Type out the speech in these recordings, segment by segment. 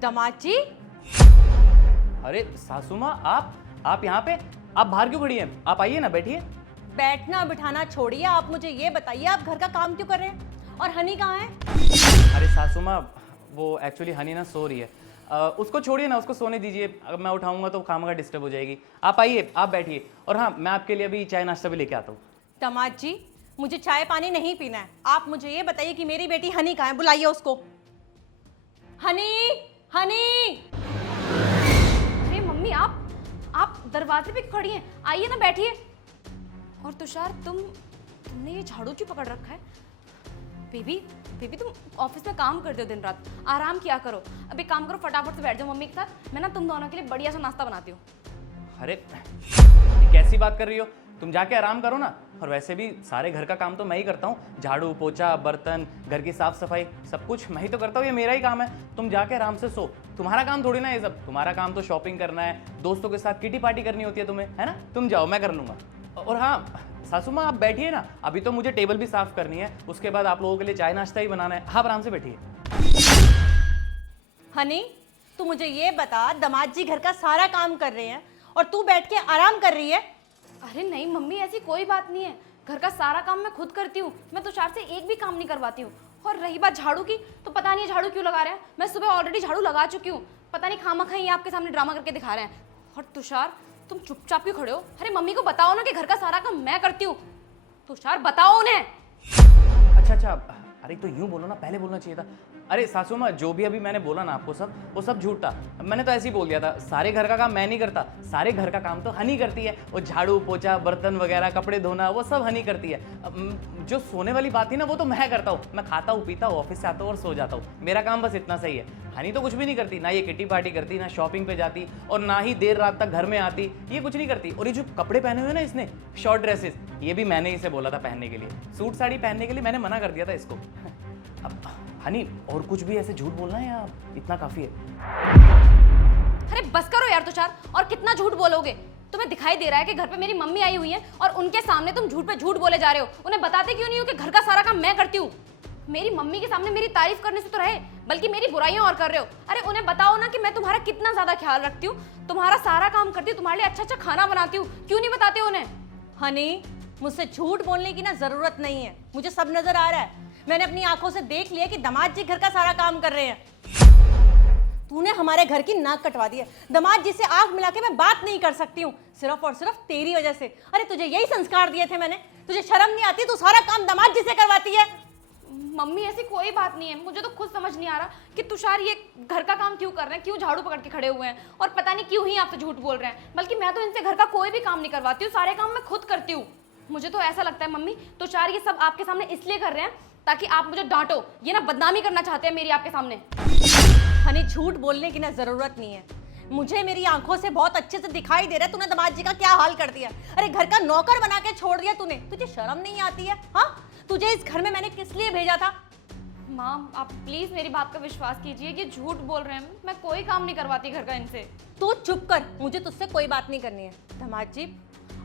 दामाद जी, अरे सासू माँ, आप यहाँ पे? आप बाहर क्यों खड़ी हैं? आप आइए ना, बैठिए। बैठना बिठाना छोड़िए, आप मुझे ये बताइए आप घर का काम क्यों कर रहे हैं? और हनी कहाँ है? अरे सासू माँ, वो एक्चुअली हनी ना सो रही है। उसको छोड़िए ना, उसको सोने दीजिए। अगर मैं उठाऊंगा तो खामखा डिस्टर्ब हो जाएगी। आप आइए, आप बैठिए। और हाँ, मैं आपके लिए अभी चाय नाश्ता भी लेके आता हूँ। दामाद जी, मुझे चाय पानी नहीं पीना है। आप मुझे ये बताइए कि मेरी बेटी हनी कहाँ है? बुलाइए उसको। हनी, हनी। अरे मम्मी, आप दरवाजे पे खड़ी हैं, आइए ना, बैठिए। और तुषार, तुमने ये झाड़ू क्यों पकड़ रखा है? बेबी तुम ऑफिस में काम करते हो दिन रात, आराम किया करो। अभी काम करो, फटाफट से बैठ जाओ मम्मी के साथ। मैं ना तुम दोनों के लिए बढ़िया सा नाश्ता बनाती हूँ। अरे ये कैसी बात कर रही हो? तुम जाके आराम करो ना। और वैसे भी सारे घर का काम तो मैं ही करता हूँ। झाड़ू पोछा, बर्तन, घर की साफ सफाई, सब कुछ मैं ही तो करता हूँ। ये मेरा ही काम है। तुम जाके आराम से सो। तुम्हारा काम थोड़ी ना ये सब। तुम्हारा काम तो शॉपिंग करना है, दोस्तों के साथ किटी पार्टी करनी होती है तुम्हें, है ना? तुम जाओ, मैं कर लूँगा। और हाँ सासू माँ, आप बैठिए ना। अभी तो मुझे टेबल भी साफ करनी है, उसके बाद आप लोगों के लिए चाय नाश्ता ही बनाना है। आप आराम से बैठिए। हनी, तू मुझे ये बता, दामाद जी घर का सारा काम कर रहे हैं और तू बैठ के आराम कर रही है? अरे नहीं मम्मी, ऐसी कोई बात नहीं है। घर का सारा काम मैं खुद करती हूँ। मैं तुषार से एक भी काम नहीं करवाती हूँ। और रही बात झाड़ू की, तो पता नहीं झाड़ू क्यों लगा रहे हैं। मैं सुबह ऑलरेडी झाड़ू लगा चुकी हूँ। पता नहीं खामखा ये आपके सामने ड्रामा करके दिखा रहे हैं। और तुषार, तुम चुपचाप क्यों खड़े हो? अरे मम्मी को बताओ ना कि घर का सारा काम मैं करती हूँ। तुषार, बताओ उन्हें। अच्छा, अरे तो यूं बोलो ना, पहले बोलना चाहिए था। अरे सासू माँ, जो भी अभी मैंने बोला ना आपको, वो सब झूठ था। मैंने तो ऐसे ही बोल दिया था। सारे घर का काम मैं नहीं करता, सारे घर का काम तो हनी करती है। वो झाड़ू पोछा, बर्तन वगैरह, कपड़े धोना, वो सब हनी करती है। जो सोने वाली बात थी ना, वो तो मैं करता हूँ। मैं खाता हूँ, पीता हूँ, ऑफिस से आता हूँ और सो जाता हूँ। मेरा काम बस इतना सही है। हनी तो कुछ भी नहीं करती, ना ये किटी पार्टी करती, ना शॉपिंग पे जाती, और ना ही देर रात तक घर में आती। ये कुछ नहीं करती। और ये जो कपड़े पहने हुए ना इसने, शॉर्ट ड्रेसेस, ये भी मैंने इसे बोला था पहनने के लिए। सूट साड़ी पहनने के लिए मैंने मना कर दिया था इसको। अब हनी, और कुछ भी ऐसे झूठ बोलना है या इतना काफी है? अरे बस करो यार तुषार, और कितना झूठ बोलोगे? तुम्हें दिखाई दे रहा है कि घर पे मेरी मम्मी आई हुई है और उनके सामने तुम झूठ पे झूठ बोले जा रहे हो। उन्हें बताते क्यों नहीं हो कि घर का सारा काम मैं करती हूँ? मेरी मम्मी के सामने मेरी तारीफ करने से तो रहे, बल्कि मेरी बुराइयां और कर रहे हो। अरे उन्हें बताओ ना कि मैं तुम्हारा कितना ज्यादा ख्याल रखती हूँ, तुम्हारा सारा काम करती हूँ, तुम्हारे लिए अच्छा अच्छा खाना बनाती हूँ। क्यों नहीं बताते उन्हें? हनी, मुझसे झूठ बोलने की ना जरूरत नहीं है। मुझे सब नजर आ रहा है। मैंने अपनी आंखों से देख लिया कि दामाद जी घर का सारा काम कर रहे हैं। तूने हमारे घर की नाक कटवा दी है। दामाद जी से आंख मिला के मैं बात नहीं कर सकती हूँ, सिर्फ और सिर्फ तेरी वजह से। अरे तुझे यही संस्कार दिए थे मैंने। तुझे शर्म नहीं आती? तू सारा काम दामाद जी से करवाती है। मम्मी, ऐसी कोई बात नहीं है। मुझे तो खुद समझ नहीं आ रहा कि तुषार ये घर का काम क्यों कर रहे हैं, क्यों झाड़ू पकड़ के खड़े हुए हैं, और पता नहीं क्यों ही आपसे झूठ बोल रहे हैं। बल्कि मैं तो इनसे घर का कोई भी काम नहीं करवाती हूँ, सारे काम मैं खुद करती हूँ। मुझे तो ऐसा लगता है मम्मी, तुषार ये सब आपके सामने इसलिए कर रहे हैं ताकि आप मुझे डांटो। ये ना बदनामी करना चाहते हैं मेरी आपके सामने। हनी, झूठ बोलने की ना जरूरत नहीं है। मुझे मेरी आंखों से बहुत अच्छे से दिखाई दे रहा है तूने दामाद जी का क्या हाल कर दिया। अरे घर का नौकर बना के छोड़ दिया तूने। तुझे शर्म नहीं आती है? हाँ, तुझे इस घर में मैंने किस लिए भेजा था? माँ, आप प्लीज मेरी बात का विश्वास कीजिए कि झूठ बोल रहे हैं। मैं कोई काम नहीं करवाती घर का इनसे। तू चुप कर, मुझे तुझसे कोई बात नहीं करनी है। दामाद जी,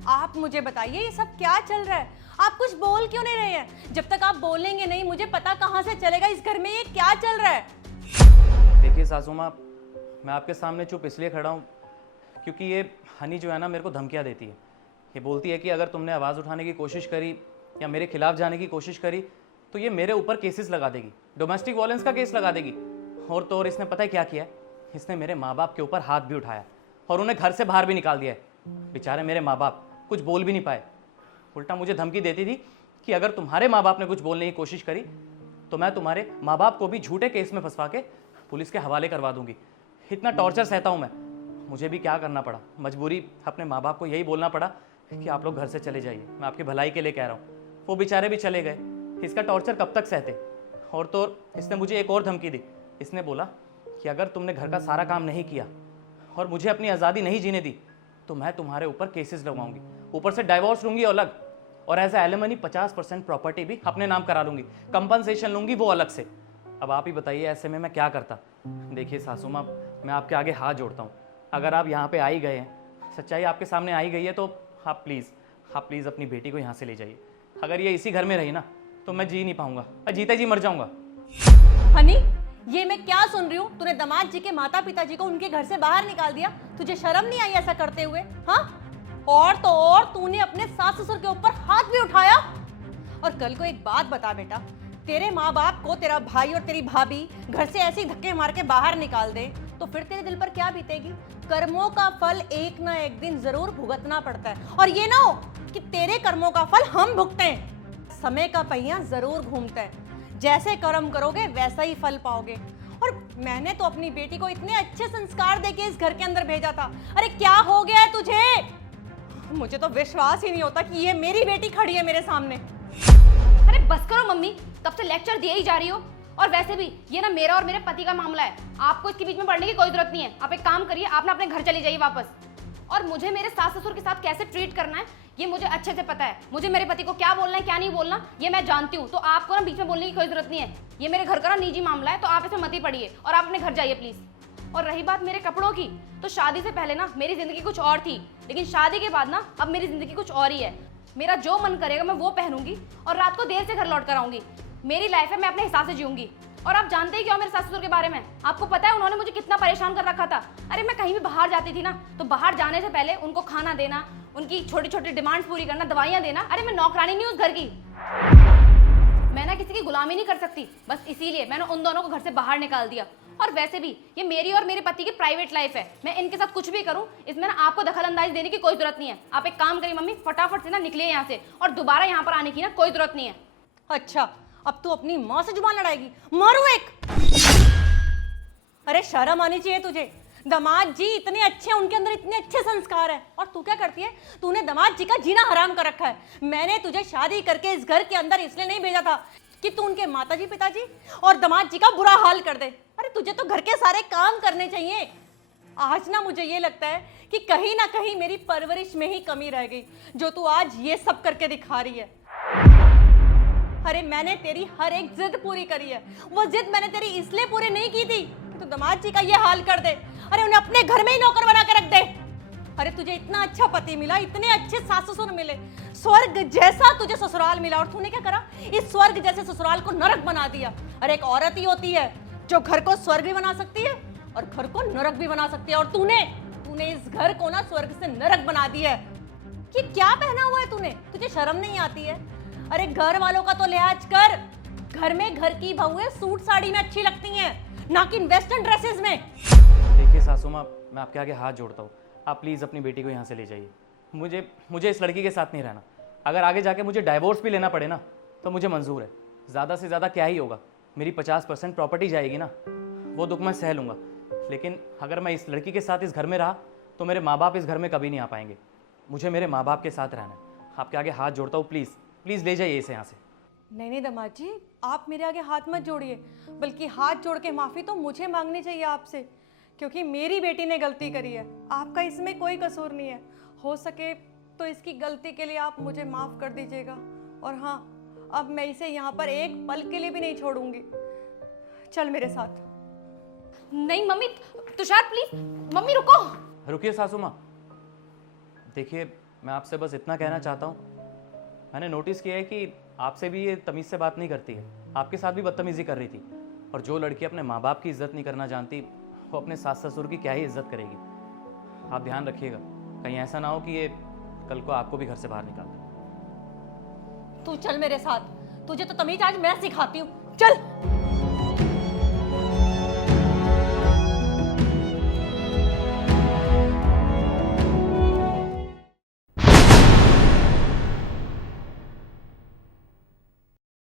आप मुझे बताइए ये सब क्या चल रहा है? आप कुछ बोल क्यों नहीं रहे हैं? जब तक आप बोलेंगे नहीं, मुझे पता कहाँ से चलेगा इस घर में ये क्या चल रहा है? देखिए सासू माँ, मैं आपके सामने चुप इसलिए खड़ा हूँ क्योंकि ये हनी जो है ना, मेरे को धमकियाँ देती है। ये बोलती है कि अगर तुमने आवाज़ उठाने की कोशिश करी या मेरे खिलाफ जाने की कोशिश करी तो ये मेरे ऊपर केसेस लगा देगी, डोमेस्टिक वायलेंस का केस लगा देगी। और तो और इसने पता है क्या किया है? इसने मेरे माँ बाप के ऊपर हाथ भी उठाया और उन्हें घर से बाहर भी निकाल दिया है। बेचारे मेरे माँ बाप कुछ बोल भी नहीं पाए। उल्टा मुझे धमकी देती थी कि अगर तुम्हारे माँ बाप ने कुछ बोलने की कोशिश करी तो मैं तुम्हारे माँ बाप को भी झूठे केस में फंसवा के पुलिस के हवाले करवा दूंगी। इतना टॉर्चर सहता हूँ मैं। मुझे भी क्या करना पड़ा, मजबूरी अपने माँ बाप को यही बोलना पड़ा कि आप लोग घर से चले जाइए, मैं आपकी भलाई के लिए कह रहा हूँ। वो बेचारे भी चले गए। इसका टॉर्चर कब तक सहते? और तो इसने मुझे एक और धमकी दी। इसने बोला कि अगर तुमने घर का सारा काम नहीं किया और मुझे अपनी आज़ादी नहीं जीने दी तो मैं तुम्हारे ऊपर केसेस लगवाऊंगी, ऊपर से डाइवोर्स लूंगी अलग, और एज एलिमनी 50% प्रॉपर्टी भी अपने नाम करा लूंगी, कंपनसेशन लूंगी वो अलग से। अब आप ही बताइए ऐसे में मैं क्या करता? देखिए सासू माँ, मैं आपके आगे हाथ जोड़ता हूँ। अगर आप यहाँ पे आ ही गए हैं, सच्चाई आपके सामने आ ही गई है, तो आप प्लीज़ अपनी बेटी को यहाँ से ले जाइए। अगर ये इसी घर में रही ना तो मैं जी नहीं पाऊंगा, मैं जीते जी मर जाऊंगा। हनी, ये मैं क्या सुन रही हूँ? तूने दामाद जी के माता पिताजी को उनके घर से बाहर निकाल दिया। तुझे शर्म नहीं आई ऐसा करते हुए? हाँ, और तो और तूने अपने सास ससुर के ऊपर हाथ भी उठाया। और कल को एक बात बता बेटा, तेरे माँ बाप को तेरा भाई और तेरी भाभी घर से ऐसे ही धक्के मार के बाहर निकाल दे तो फिर तेरे दिल पर क्या बीतेगी? कर्मों का फल एक ना एक दिन जरूर भुगतना पड़ता है, और ये ना हो कि तेरे कर्मों का फल हम भुगतें। समय का पहिया जरूर घूमता है, जैसे कर्म करोगे वैसा ही फल पाओगे। और मैंने तो अपनी बेटी को इतने अच्छे संस्कार देके इस घर के अंदर भेजा था। अरे क्या हो गया है तुझे? मुझे तो विश्वास ही नहीं होता कि ये मेरी बेटी खड़ी है मेरे सामने। अरे बस करो मम्मी, तब से लेक्चर दिए ही जा रही हो। और वैसे भी ये ना मेरा और मेरे पति का मामला है, आपको इसके बीच में पड़ने की कोई जरूरत नहीं है। आप एक काम करिए, आप ना अपने घर चले जाइए वापस। और मुझे मेरे सास ससुर के साथ कैसे ट्रीट करना है ये मुझे अच्छे से पता है। मुझे मेरे पति को क्या बोलना है क्या नहीं बोलना ये मैं जानती हूँ, तो आपको ना बीच में बोलने की कोई जरूरत नहीं है। ये मेरे घर का ना निजी मामला है, तो आप इसमें मत ही पड़िए और आप अपने घर जाइए प्लीज। और रही बात मेरे कपड़ों की, तो शादी से पहले ना मेरी जिंदगी कुछ और थी, लेकिन शादी के बाद ना अब मेरी जिंदगी कुछ और ही है। मेरा जो मन करेगा मैं वो पहनूंगी और रात को देर से घर लौट कर आऊंगी। मेरी लाइफ है, मैं अपने हिसाब से जीऊंगी। और आप जानते ही क्यों मेरे सास ससुर के बारे में? आपको पता है उन्होंने मुझे कितना परेशान कर रखा था। अरे मैं कहीं भी बाहर जाती थी ना, तो बाहर जाने से पहले उनको खाना देना, उनकी छोटी छोटी डिमांड्स पूरी करना, दवाइयाँ देना। अरे मैं नौकरानी नहीं उस घर की, मैं ना किसी की गुलामी नहीं कर सकती। बस इसीलिए मैंने उन दोनों को घर से बाहर निकाल दिया। और वैसे भी ये मेरी और मेरे पति की प्राइवेट लाइफ है, मैं इनके साथ कुछ भी करूं इसमें ना आपको दखल अंदाजी देने की कोई जरूरत नहीं है। आप एक काम करिए मम्मी, फटाफट से ना निकले यहाँ से, और दोबारा यहाँ पर आने की ना कोई जरूरत नहीं है। अच्छा, अब तू अपनी माँ से जुबान लड़ाएगी? मारू एक। अरे शर्म आनी चाहिए तुझे। दामाद जी इतने अच्छे, उनके अंदर इतने अच्छे संस्कार है, और तू क्या करती है? तूने दामाद जी का जीना हराम कर रखा है। मैंने तुझे शादी करके इस घर के अंदर इसलिए नहीं भेजा था कि तू उनके माताजी पिताजी और दामाद जी का बुरा हाल कर दे। अरे तुझे तो घर के सारे काम करने चाहिए। आज ना मुझे ये लगता है कि कहीं ना कहीं मेरी परवरिश में ही कमी रह गई, जो तू आज ये सब करके दिखा रही है। अरे मैंने तेरी हर एक जिद पूरी करी है। वो जिद मैंने तेरी इसलिए पूरी नहीं की थी कि तू दामाद जी का ये हाल कर दे। अरे उन्हें अपने घर में ही नौकर बना के रख दे। अरे तुझे इतना अच्छा पति मिला, इतने अच्छे सास ससुर मिले, स्वर्ग जैसा तुझे ससुराल मिला, और तूने क्या करा? इस स्वर्ग जैसे ससुराल को नरक बना दिया। अरे एक औरत ही होती है जो घर को स्वर्ग भी बना सकती है और घर को नरक भी बना सकती है, और तूने इस घर को ना स्वर्ग से नरक बना दिया है। कि क्या पहना हुआ है तूने? तुझे शर्म नहीं आती है? अरे घर वालों का तो लिहाज कर। घर में घर की बहुएं सूट साड़ी में अच्छी लगती हैं, ना कि वेस्टर्न ड्रेसेस में। देखिए सासू माँ, मैं आपके आगे हाथ जोड़ता हूँ, आप प्लीज़ अपनी बेटी को यहाँ से ले जाइए। मुझे इस लड़की के साथ नहीं रहना। अगर आगे जाके मुझे डाइवोर्स भी लेना पड़े ना तो मुझे मंजूर है। ज़्यादा से ज़्यादा क्या ही होगा, मेरी 50% प्रॉपर्टी जाएगी ना, वो दुख मैं सह लूँगा। लेकिन अगर मैं इस लड़की के साथ इस घर में रहा तो मेरे माँ बाप इस घर में कभी नहीं आ पाएंगे। मुझे मेरे माँ बाप के साथ रहना है। आपके आगे हाथ जोड़ता हूँ, प्लीज़ प्लीज़ ले जाइए इसे यहाँ से। नहीं दामाद जी, आप मेरे आगे हाथ मत जोड़िए, बल्कि हाथ जोड़ के माफ़ी तो मुझे मांगनी चाहिए आपसे, क्योंकि मेरी बेटी ने गलती करी है। आपका इसमें कोई कसूर नहीं है। हो सके तो इसकी गलती के लिए आप मुझे माफ़ कर दीजिएगा। और हाँ, अब मैं इसे यहाँ पर एक पल के लिए भी नहीं छोड़ूंगी। चल मेरे साथ। नहीं मम्मी, तुषार प्लीज, मम्मी रुको। रुकिए सासू माँ, देखिए मैं आपसे बस इतना कहना चाहता हूँ, मैंने नोटिस किया है कि आपसे भी ये तमीज़ से बात नहीं करती है, आपके साथ भी बदतमीज़ी कर रही थी। और जो लड़की अपने माँ बाप की इज्जत नहीं करना जानती, वो अपने सास ससुर की क्या ही इज्जत करेगी। आप ध्यान रखिएगा, कहीं ऐसा ना हो कि ये कल को आपको भी घर से बाहर निकाल दे। तू चल मेरे साथ, तुझे तो तमीज आज मैं सिखाती हूँ। चल।